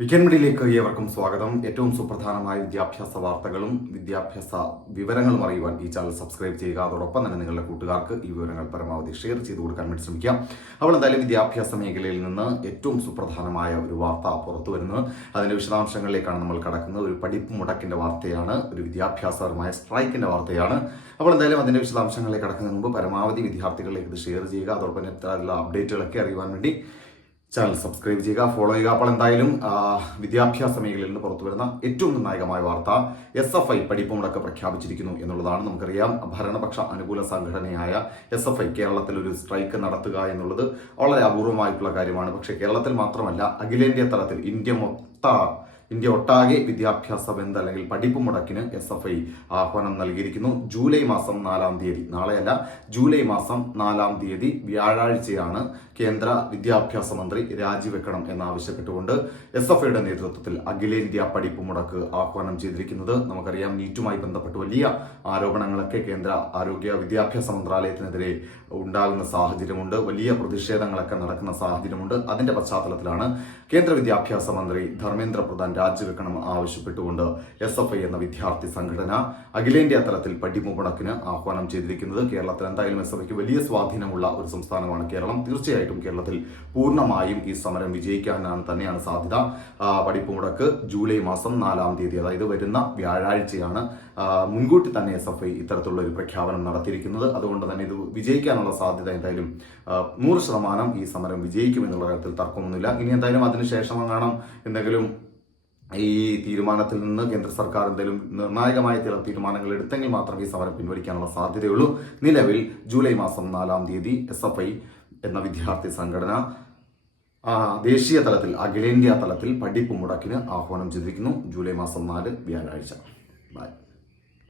Weekend മീഡിയയിലേക്ക് ഏവർക്കും സ്വാഗതം. ഏറ്റവും സുപ്രധാനമായ വിദ്യാഭ്യാസ വാർത്തകളും വിദ്യാഭ്യാസ വിവരങ്ങളും അറിയുവാൻ ഈ ചാനൽ സബ്സ്ക്രൈബ് ചെയ്യുക. അതോടൊപ്പം തന്നെ നിങ്ങളുടെ കൂട്ടുകാർക്ക് ഈ വിവരങ്ങൾ പരമാവധി ഷെയർ ചെയ്ത് കൊടുക്കാൻ വേണ്ടി ശ്രമിക്കാം. അപ്പോൾ എന്തായാലും വിദ്യാഭ്യാസ മേഖലയിൽ നിന്ന് ഏറ്റവും സുപ്രധാനമായ ഒരു വാർത്ത പുറത്തു വരുന്നത് അതിന്റെ വിശദാംശങ്ങളിലേക്കാണ് നമ്മൾ കടക്കുന്നത്. ഒരു പഠിപ്പ് മുടക്കിന്റെ വാർത്തയാണ് ഒരു വിദ്യാഭ്യാസപരമായ സ്ട്രൈക്കിന്റെ വാർത്തയാണ്. അപ്പോൾ എന്തായാലും അതിന്റെ വിശദാംശങ്ങളിലേക്ക് കടക്കുന്നതിന് മുമ്പ് പരമാവധി വിദ്യാർത്ഥികളിലേക്ക് ഇത് ഷെയർ ചെയ്യുക. അതോടൊപ്പം ഇത്തരത്തിലുള്ള അപ്ഡേറ്റുകളൊക്കെ അറിയുവാൻ വേണ്ടി ചാനൽ സബ്സ്ക്രൈബ് ചെയ്യുക ഫോളോ ചെയ്യുക. അപ്പോൾ എന്തായാലും വിദ്യാഭ്യാസ മേഖലയിൽ നിന്ന് പുറത്തു വരുന്ന ഏറ്റവും നിർണായകമായ വാർത്ത എസ് എഫ് ഐ പഠിപ്പ് മുടക്ക് പ്രഖ്യാപിച്ചിരിക്കുന്നു എന്നുള്ളതാണ് നമുക്കറിയാം. ഭരണപക്ഷ അനുകൂല സംഘടനയായ എസ് എഫ് ഐ കേരളത്തിൽ ഒരു സ്ട്രൈക്ക് നടത്തുക എന്നുള്ളത് വളരെ അപൂർവമായിട്ടുള്ള കാര്യമാണ്. പക്ഷേ കേരളത്തിൽ മാത്രമല്ല അഖിലേന്ത്യാ തലത്തിൽ ഇന്ത്യ മൊത്ത ഇന്ത്യ ഒട്ടാകെ വിദ്യാഭ്യാസ ബന്ധ അല്ലെങ്കിൽ പഠിപ്പ് മുടക്കിന് എസ് എഫ് ഐ ആഹ്വാനം നൽകിയിരിക്കുന്നു. ജൂലൈ മാസം നാലാം തീയതി നാളെയല്ല ജൂലൈ മാസം നാലാം തീയതി വ്യാഴാഴ്ചയാണ് കേന്ദ്ര വിദ്യാഭ്യാസ മന്ത്രി രാജിവെക്കണം എന്നാവശ്യപ്പെട്ടുകൊണ്ട് എസ് എഫ് ഐയുടെ നേതൃത്വത്തിൽ അഖിലേന്ത്യാ പഠിപ്പ് മുടക്ക് ആഹ്വാനം ചെയ്തിരിക്കുന്നത് നമുക്കറിയാം. നീറ്റുമായി ബന്ധപ്പെട്ട് വലിയ ആരോപണങ്ങളൊക്കെ കേന്ദ്ര ആരോഗ്യ വിദ്യാഭ്യാസ മന്ത്രാലയത്തിനെതിരെ ഉണ്ടാകുന്ന സാഹചര്യമുണ്ട്. വലിയ പ്രതിഷേധങ്ങളൊക്കെ നടക്കുന്ന സാഹചര്യമുണ്ട്. അതിന്റെ പശ്ചാത്തലത്തിലാണ് കേന്ദ്ര വിദ്യാഭ്യാസ മന്ത്രി ധർമ്മേന്ദ്ര പ്രധാൻ രാജിവെക്കണം ആവശ്യപ്പെട്ടുകൊണ്ട് എസ് എഫ് ഐ എന്ന വിദ്യാർത്ഥി സംഘടന അഖിലേന്ത്യാ തലത്തിൽ പടിമുപണക്കിന് ആഹ്വാനം ചെയ്തിരിക്കുന്നത് കേരളത്തിൽ എന്തായാലും എസ് എഫ് ഐക്ക് വലിയ സ്വാധീനമുള്ള ഒരു സംസ്ഥാനമാണ് കേരളം. തീർച്ചയായിട്ടും കേരളത്തിൽ പൂർണമായും ഈ സമരം വിജയിക്കാനാണ് തന്നെയാണ് സാധ്യത. പടിപ്പുമുടക്ക് ജൂലൈ മാസം നാലാം തീയതി അതായത് വരുന്ന വ്യാഴാഴ്ചയാണ് മുൻകൂട്ടി തന്നെ എസ് എഫ് ഐ ഇത്തരത്തിലുള്ള ഒരു പ്രഖ്യാപനം നടത്തിയിരിക്കുന്നത്. അതുകൊണ്ട് തന്നെ ഇത് വിജയിക്കാനുള്ള സാധ്യത എന്തായാലും നൂറ് ശതമാനം ഈ സമരം വിജയിക്കുമെന്നുള്ള കാര്യത്തിൽ തർക്കമൊന്നുമില്ല. ഇനി എന്തായാലും അതിനുശേഷം കാണാം. എന്തെങ്കിലും ഈ തീരുമാനത്തിൽ നിന്ന് കേന്ദ്ര സർക്കാർ എന്തെങ്കിലും നിർണായകമായ ചില തീരുമാനങ്ങൾ എടുത്തെങ്കിൽ മാത്രമേ ഈ സമരം പിൻവലിക്കാനുള്ള സാധ്യതയുള്ളൂ. നിലവിൽ ജൂലൈ മാസം നാലാം തീയതി എസ് എഫ് ഐ എന്ന വിദ്യാർത്ഥി സംഘടന ദേശീയ തലത്തിൽ അഖിലേന്ത്യാ തലത്തിൽ പഠിപ്പ് മുടക്കിന് ആഹ്വാനം ചെയ്തിരിക്കുന്നു. ജൂലൈ മാസം നാല് വ്യാഴാഴ്ച. ബൈ.